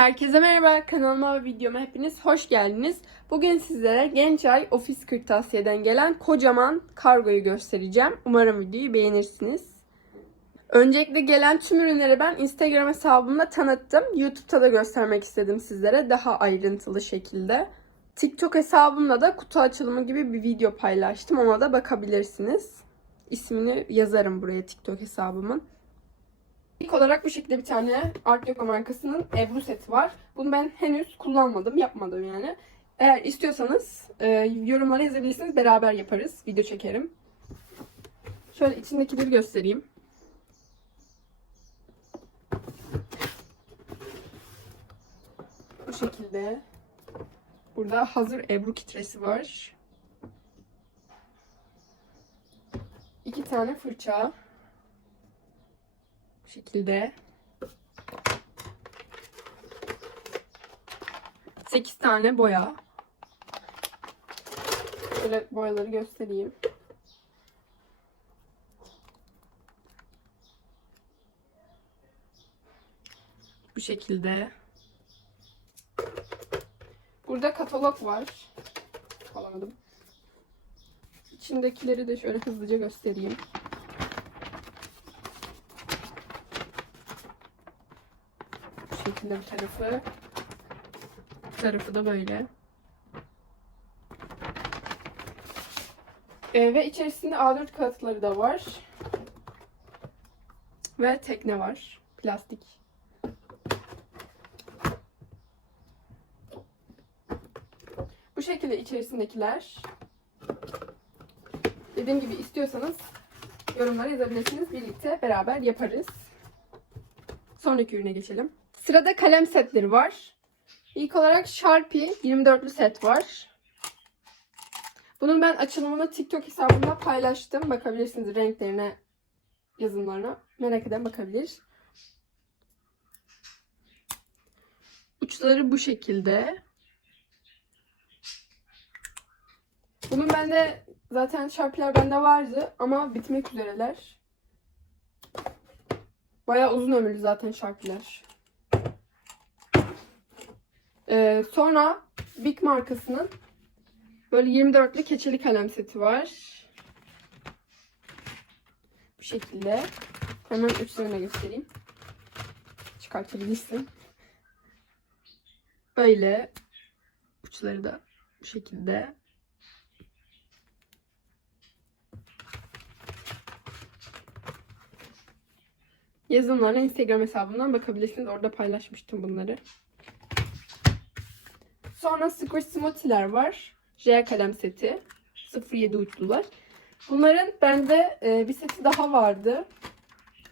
Herkese merhaba, kanalıma ve videoma hepiniz hoş geldiniz. Bugün sizlere Gençay Ofis Kırtasiye'den gelen kocaman kargoyu göstereceğim. Umarım videoyu beğenirsiniz. Öncelikle gelen tüm ürünleri ben Instagram hesabımda tanıttım. YouTube'da da göstermek istedim sizlere daha ayrıntılı şekilde. TikTok hesabımda da kutu açılımı gibi bir video paylaştım. Ona da bakabilirsiniz. İsmini yazarım buraya TikTok hesabımın. İlk olarak bu şekilde bir tane Art Deco markasının Ebru seti var. Bunu ben henüz kullanmadım, yapmadım yani. Eğer istiyorsanız e, yorumlara yazabilirsiniz. Beraber yaparız. Video çekerim. Şöyle içindekileri göstereyim. Bu şekilde. Burada hazır Ebru kitresi var. İki tane fırça. Şekilde. 8 tane boya. Şöyle boyaları göstereyim. Bu şekilde. Burada katalog var. Alamadım. İçindekileri de şöyle hızlıca göstereyim. Bu şekilde bir tarafı. Bu tarafı da böyle. Ee, ve içerisinde A4 kağıtları da var. Ve tekne var. Plastik. Bu şekilde içerisindekiler. Dediğim gibi istiyorsanız yorumlara yazabilirsiniz. Birlikte beraber yaparız. Sonraki ürüne geçelim. Sırada kalem setleri var. İlk olarak Sharpie 24'lü set var. Bunun ben açılımını TikTok hesabımda paylaştım. Bakabilirsiniz renklerine, yazımlarına. Merak eden bakabilir. Uçları bu şekilde. Bunun bende zaten Sharpie'ler bende vardı ama bitmek üzereler. Bayağı uzun ömürlü zaten Sharpie'ler. Ee, sonra Big markasının böyle 24'lü keçeli kalem seti var. Bu şekilde. Hemen uçlarını göstereyim. Çıkartabilirsin. Böyle. Uçları da bu şekilde. Yazımlarına Instagram hesabından bakabilirsiniz. Orada paylaşmıştım bunları. Sonra Squish Smoothie'ler var. J kalem seti. 07 uçlular. Bunların bende e, bir seti daha vardı.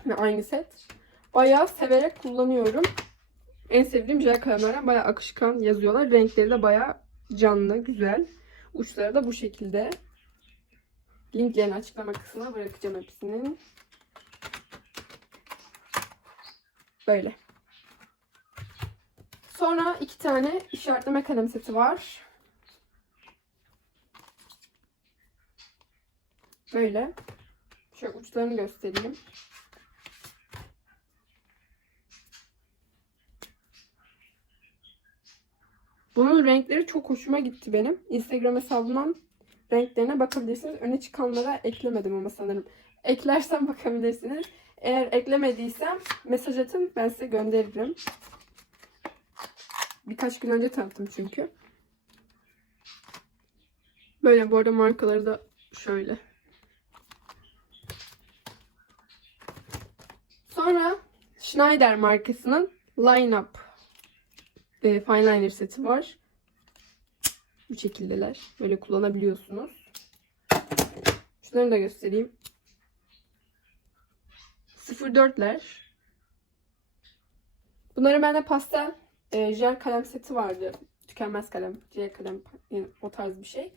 Ve aynı set. Bayağı severek kullanıyorum. En sevdiğim J kalemlerden bayağı akışkan yazıyorlar. Renkleri de bayağı canlı, güzel. Uçları da bu şekilde. Linklerini açıklama kısmına bırakacağım hepsinin. Böyle. Sonra iki tane işaretleme kalem seti var. Böyle. Şöyle uçlarını göstereyim. Bunun renkleri çok hoşuma gitti benim. Instagram hesabımdan renklerine bakabilirsiniz. Öne çıkanlara eklemedim ama sanırım. Eklersem bakabilirsiniz. Eğer eklemediysem mesaj atın ben size gönderirim. Birkaç gün önce tanıttım çünkü. Böyle bu arada markaları da şöyle. Sonra Schneider markasının Line Up e, fine liner seti var. Bu şekildeler. Böyle kullanabiliyorsunuz. Şunları da göstereyim. 04'ler. Bunların bende pastel e, jel kalem seti vardı. Tükenmez kalem, jel kalem yani o tarz bir şey.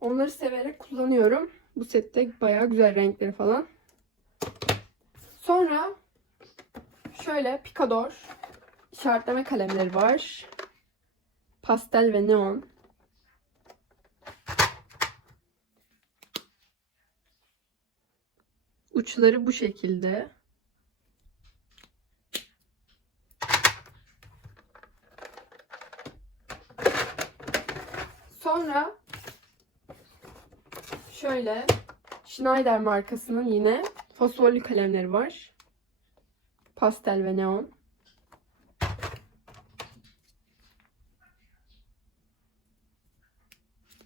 Onları severek kullanıyorum. Bu sette bayağı güzel renkleri falan. Sonra şöyle Picador işaretleme kalemleri var. Pastel ve neon. Uçları bu şekilde. Sonra şöyle Schneider markasının yine fosforlu kalemleri var. Pastel ve neon.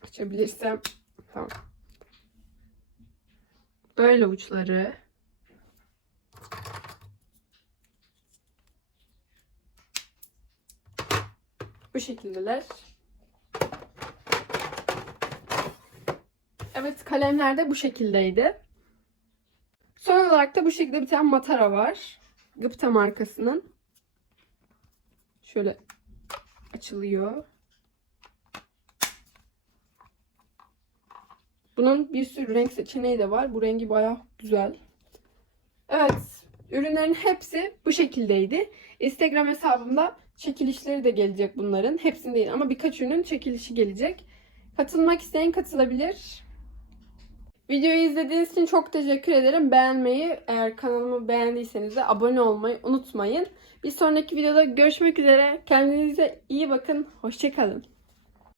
Açabilirsem. Tamam. Böyle uçları. Bu şekildeler. Evet kalemler de bu şekildeydi. Son olarak da bu şekilde bir tane matara var. Gıpta markasının. Şöyle açılıyor. Bunun bir sürü renk seçeneği de var. Bu rengi bayağı güzel. Evet. Ürünlerin hepsi bu şekildeydi. Instagram hesabımda çekilişleri de gelecek bunların. Hepsini değil ama birkaç ürünün çekilişi gelecek. Katılmak isteyen katılabilir. Videoyu izlediğiniz için çok teşekkür ederim. Beğenmeyi, eğer kanalımı beğendiyseniz de abone olmayı unutmayın. Bir sonraki videoda görüşmek üzere. Kendinize iyi bakın. Hoşçakalın.